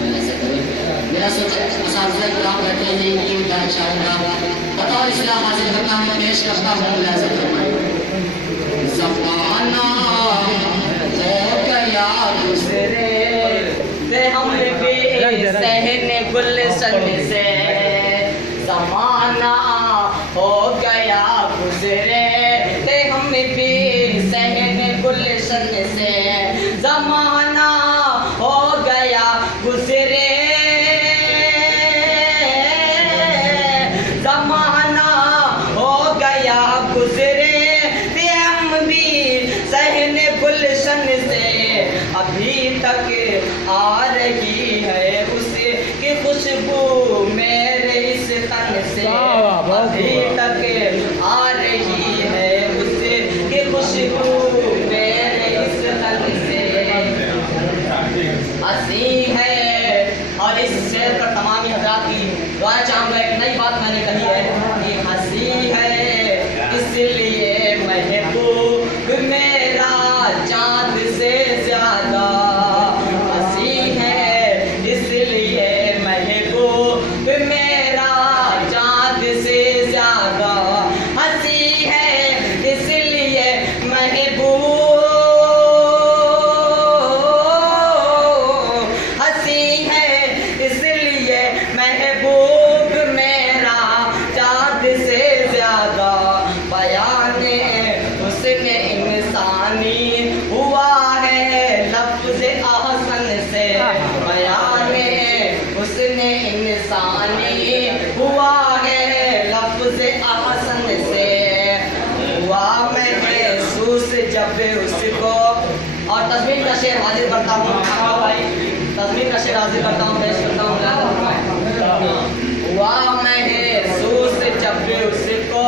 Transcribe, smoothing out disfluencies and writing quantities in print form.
मेरा असातिज़ा किराम कहते हैं इनकी शायरा बतौर इस्लाह हासिल करना मैं पेश करता हूँ। ज़माना हो गया गुज़रे ते हम भी सहने गुलशन से, ज़माना हो गया गुज़रे ते हम भी सहने गुलशन से, ज़माना हो गया गुज़रे, ज़माना हो गया गुज़रे ते हम भी सहने गुलशन से। अभी तक आ रही है उसकी खुशबू मेरे इस तन से, अभी तक आ रही है उसकी खुशबू मेरे इस तन से। हंसी है और इस शेर पर तमाम हज़रात की दुआ चाहूँगा। एक नई बात मैंने कही है कि हंसी है इसलिए महबूब मेरा चाँद से ज़्यादा, हंसी है इसलिए महबूब मेरा चाँद से ज़्यादा, हंसी है इसलिए महबूब, हंसी है इसलिए महबूब मेरा चाँद से ज़्यादा। बयाने उसने इंसानी हुआ है लफ्ज़ अहसन से, बयाने उसने इंसानी हुआ है लफ्ज़ अहसन से। हुआ महसूस जब उसको, और तस्वीर का शेर हाजिर करता हूँ भाई, तस्वीर का शेर हाजिर करता हूँ, पेश करता हूँ। हुआ महसूस जब उसको